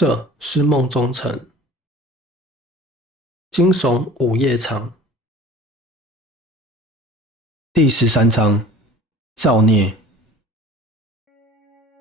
这是梦中城，惊悚午夜场第13章造孽。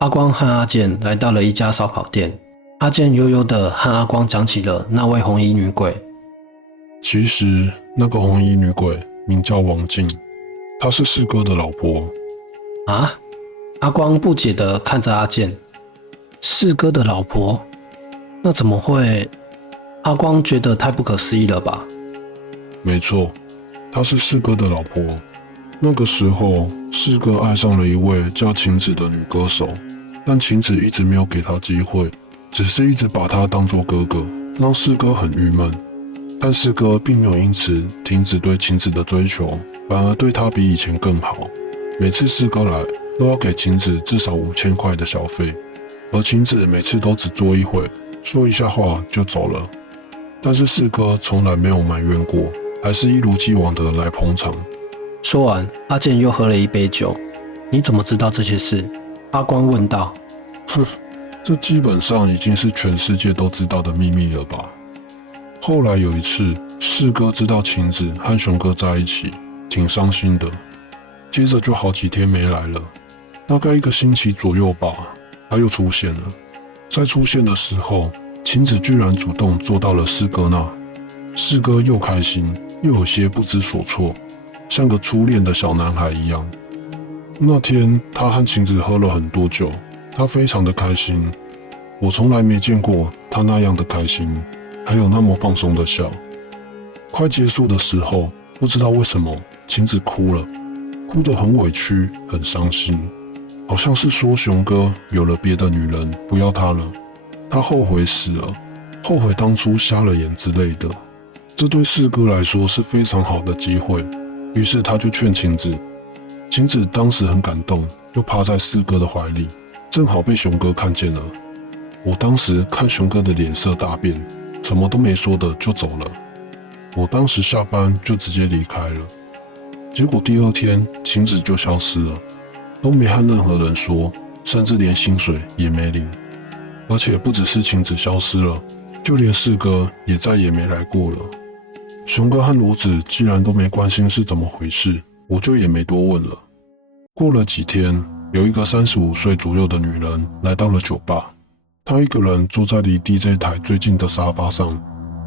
阿光和阿健来到了一家烧烤店，阿健悠悠地和阿光讲起了那位红衣女鬼。其实那个红衣女鬼名叫王静，她是四哥的老婆。啊？阿光不解地看着阿健，四哥的老婆？那怎么会？阿光觉得太不可思议了吧？没错，她是四哥的老婆。那个时候，四哥爱上了一位叫晴子的女歌手，但晴子一直没有给他机会，只是一直把他当作哥哥，让四哥很郁闷。但四哥并没有因此停止对晴子的追求，反而对她比以前更好。每次四哥来，都要给晴子至少5000块的小费，而晴子每次都只坐一会，说一下话就走了。但是四哥从来没有埋怨过，还是一如既往的来捧场。说完，阿健又喝了一杯酒。你怎么知道这些事？阿光问道。哼，这基本上已经是全世界都知道的秘密了吧？后来有一次，四哥知道晴子和熊哥在一起，挺伤心的。接着就好几天没来了，大概1个星期左右吧，他又出现了。在出现的时候，晴子居然主动坐到了四哥那。四哥又开心又有些不知所措，像个初恋的小男孩一样。那天他和晴子喝了很多酒，他非常的开心，我从来没见过他那样的开心，还有那么放松的笑。快结束的时候，不知道为什么晴子哭了，哭得很委屈很伤心，好像是说熊哥有了别的女人，不要他了，他后悔死了，后悔当初瞎了眼之类的。这对四哥来说是非常好的机会，于是他就劝晴子。晴子当时很感动，又趴在四哥的怀里，正好被熊哥看见了。我当时看熊哥的脸色大变，什么都没说的就走了。我当时下班就直接离开了。结果第2天晴子就消失了，都没和任何人说，甚至连薪水也没领。而且不只是晴子消失了，就连四哥也再也没来过了。熊哥和罗子既然都没关心是怎么回事，我就也没多问了。过了几天，有一个35岁左右的女人来到了酒吧，她一个人坐在离 DJ 台最近的沙发上。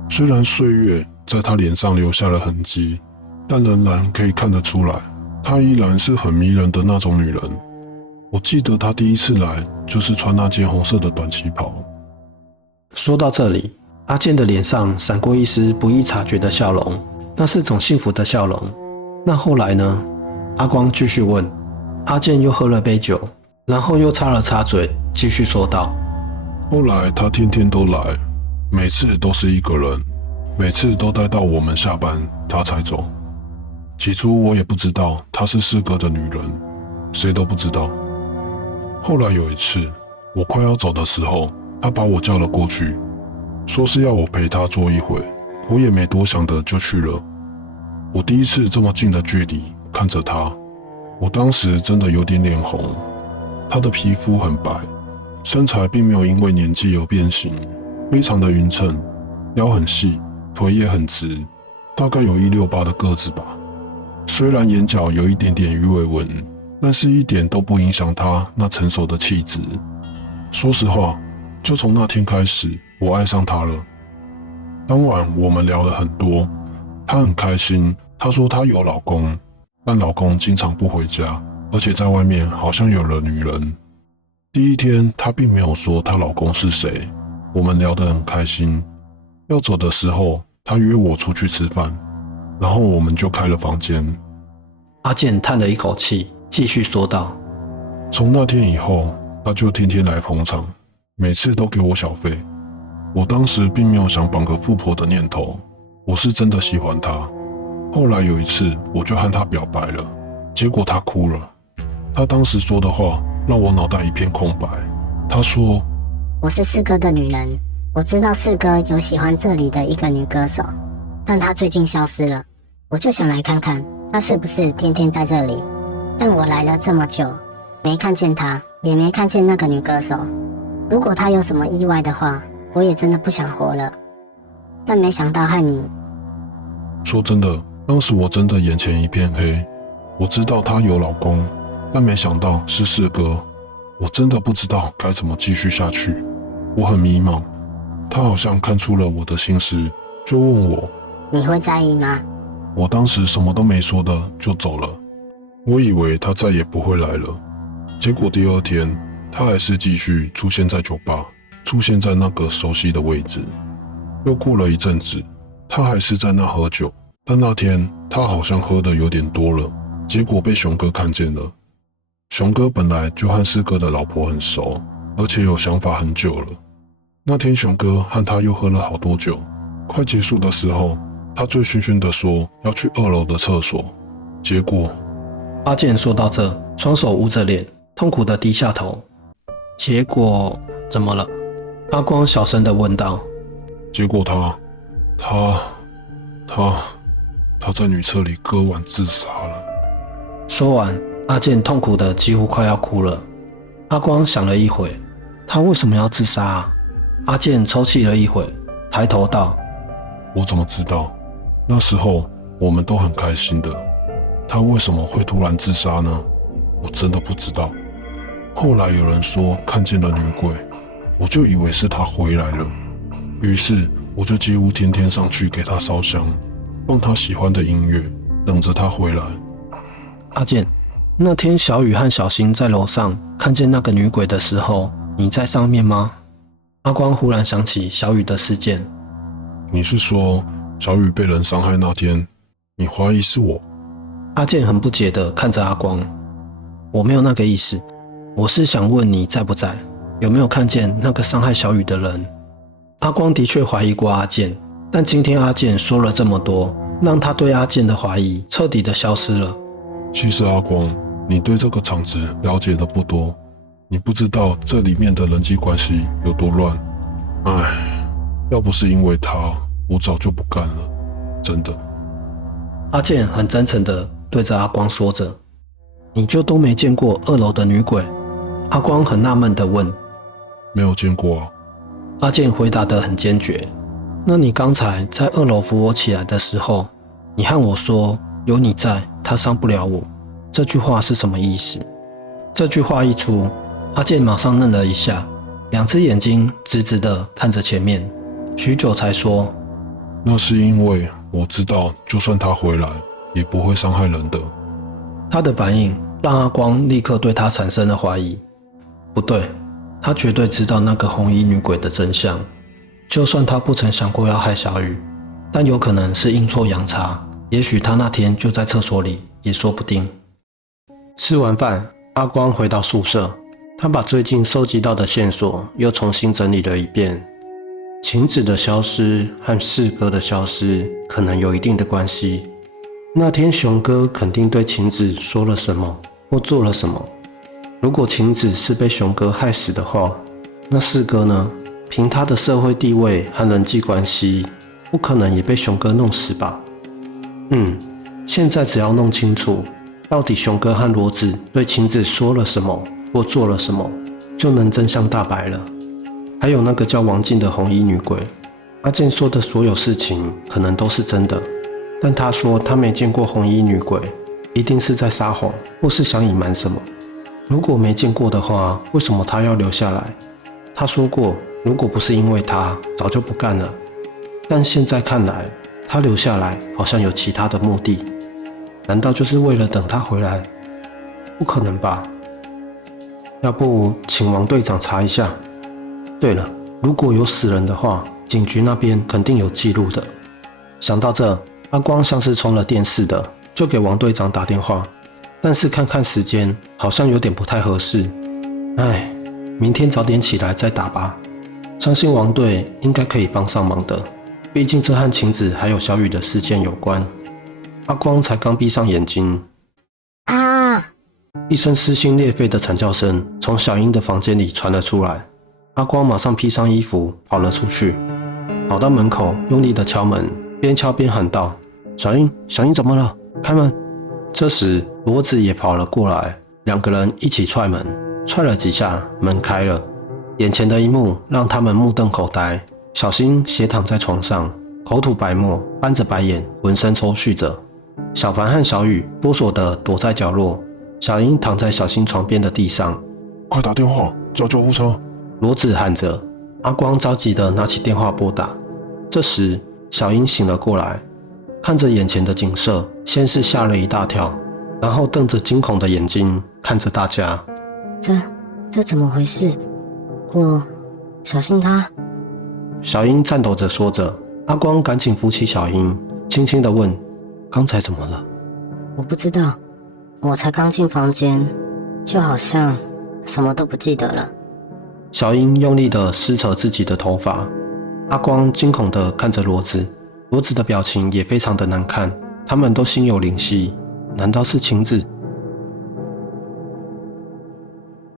虽然岁月在她脸上留下了痕迹，但仍然可以看得出来，她依然是很迷人的那种女人。我记得她第一次来就是穿那件红色的短旗袍。说到这里，阿健的脸上闪过一丝不易察觉的笑容，那是种幸福的笑容。那后来呢？阿光继续问。阿健又喝了杯酒，然后又擦了擦嘴，继续说道：后来他天天都来，每次都是一个人，每次都待到我们下班他才走。起初我也不知道她是四哥的女人，谁都不知道。后来有一次我快要走的时候，他把我叫了过去，说是要我陪他坐一会，我也没多想的就去了。我第一次这么近的距离看着他，我当时真的有点脸红。他的皮肤很白，身材并没有因为年纪而变形，非常的匀称，腰很细，腿也很直，大概有168的个子吧。虽然眼角有一点点鱼尾纹，但是一点都不影响他那成熟的气质。说实话，就从那天开始，我爱上他了。当晚我们聊了很多，她很开心，她说她有老公，但老公经常不回家，而且在外面好像有了女人。第1天她并没有说她老公是谁，我们聊得很开心。要走的时候，她约我出去吃饭，然后我们就开了房间。阿健叹了一口气，继续说道：从那天以后，她就天天来捧场，每次都给我小费。我当时并没有想绑个富婆的念头，我是真的喜欢她。后来有一次，我就和她表白了，结果她哭了。她当时说的话让我脑袋一片空白。她说：我是四哥的女人，我知道四哥有喜欢这里的一个女歌手，但她最近消失了，我就想来看看她是不是天天在这里。但我来了这么久，没看见她，也没看见那个女歌手。如果她有什么意外的话，我也真的不想活了。但没想到和你……说真的，当时我真的眼前一片黑。我知道她有老公，但没想到是四哥。我真的不知道该怎么继续下去，我很迷茫。他好像看出了我的心思，就问我：你会在意吗？我当时什么都没说的就走了。我以为他再也不会来了，结果第二天他还是继续出现在酒吧，出现在那个熟悉的位置。又过了一阵子，他还是在那喝酒，但那天他好像喝的有点多了，结果被熊哥看见了。熊哥本来就和四哥的老婆很熟，而且有想法很久了。那天熊哥和他又喝了好多酒，快结束的时候，他醉醺醺地说要去2楼的厕所。结果阿健说到这，双手捂着脸，痛苦地低下头。结果怎么了？阿光小声地问道。结果他在女厕里割腕自杀了。说完，阿健痛苦的几乎快要哭了。阿光想了一会，他为什么要自杀啊？阿健抽泣了一会，抬头道：我怎么知道？那时候我们都很开心的，他为什么会突然自杀呢？我真的不知道。后来有人说看见了女鬼，我就以为是他回来了，于是我就几乎天天上去给他烧香，放他喜欢的音乐，等着他回来。阿健，那天小雨和小新在楼上看见那个女鬼的时候，你在上面吗？阿光忽然想起小雨的事件。你是说小雨被人伤害那天，你怀疑是我？阿健很不解地看着阿光。我没有那个意思，我是想问你在不在，有没有看见那个伤害小雨的人？阿光的确怀疑过阿健，但今天阿健说了这么多，让他对阿健的怀疑彻底的消失了。其实阿光，你对这个场子了解的不多，你不知道这里面的人际关系有多乱。唉，要不是因为他，我早就不干了，真的。阿健很真诚地对着阿光说着。你就都没见过2楼的女鬼？阿光很纳闷地问。没有见过啊。阿健回答得很坚决。那你刚才在2楼扶我起来的时候，你和我说有你在，他伤不了我，这句话是什么意思？这句话一出，阿健马上愣了一下，2只眼睛直直地看着前面，许久才说：那是因为我知道，就算他回来，也不会伤害人的。他的反应让阿光立刻对他产生了怀疑。不对，他绝对知道那个红衣女鬼的真相。就算他不曾想过要害小雨，但有可能是阴错阳差，也许他那天就在厕所里，也说不定。吃完饭，阿光回到宿舍，他把最近收集到的线索又重新整理了一遍。晴子的消失和四哥的消失可能有一定的关系。那天熊哥肯定对晴子说了什么或做了什么。如果晴子是被熊哥害死的话，那四哥呢？凭他的社会地位和人际关系，不可能也被熊哥弄死吧？现在只要弄清楚到底熊哥和罗子对晴子说了什么或做了什么，就能真相大白了。还有那个叫王静的红衣女鬼，阿健说的所有事情可能都是真的，但他说他没见过红衣女鬼，一定是在撒谎或是想隐瞒什么。如果没见过的话，为什么他要留下来？他说过，如果不是因为他，早就不干了。但现在看来，他留下来好像有其他的目的。难道就是为了等他回来？不可能吧？要不请王队长查一下。对了，如果有死人的话，警局那边肯定有记录的。想到这，阿光像是充了电似的，就给王队长打电话。但是看看时间，好像有点不太合适。唉，明天早点起来再打吧。相信王队应该可以帮上忙的，毕竟这和晴子还有小雨的事件有关。阿光才刚闭上眼睛，啊！一声撕心裂肺的惨叫声从小英的房间里传了出来。阿光马上披上衣服跑了出去，跑到门口用力的敲门，边敲边喊道：小英，小英怎么了？开门！这时骡子也跑了过来，2个人一起踹门，踹了几下，门开了。眼前的一幕让他们目瞪口呆。小新斜躺在床上，口吐白沫，翻着白眼，浑身抽搐着。小凡和小雨哆嗦地躲在角落。小英躺在小新床边的地上。快打电话叫救护车！罗子喊着。阿光着急地拿起电话拨打。这时，小英醒了过来，看着眼前的景色，先是吓了一大跳，然后瞪着惊恐的眼睛看着大家。这怎么回事？小新他……小英颤抖着说着。阿光赶紧扶起小英，轻轻地问：“刚才怎么了？”我不知道，我才刚进房间，就好像什么都不记得了。小英用力地撕扯自己的头发。阿光惊恐地看着罗子，罗子的表情也非常的难看，他们都心有灵犀，难道是晴子？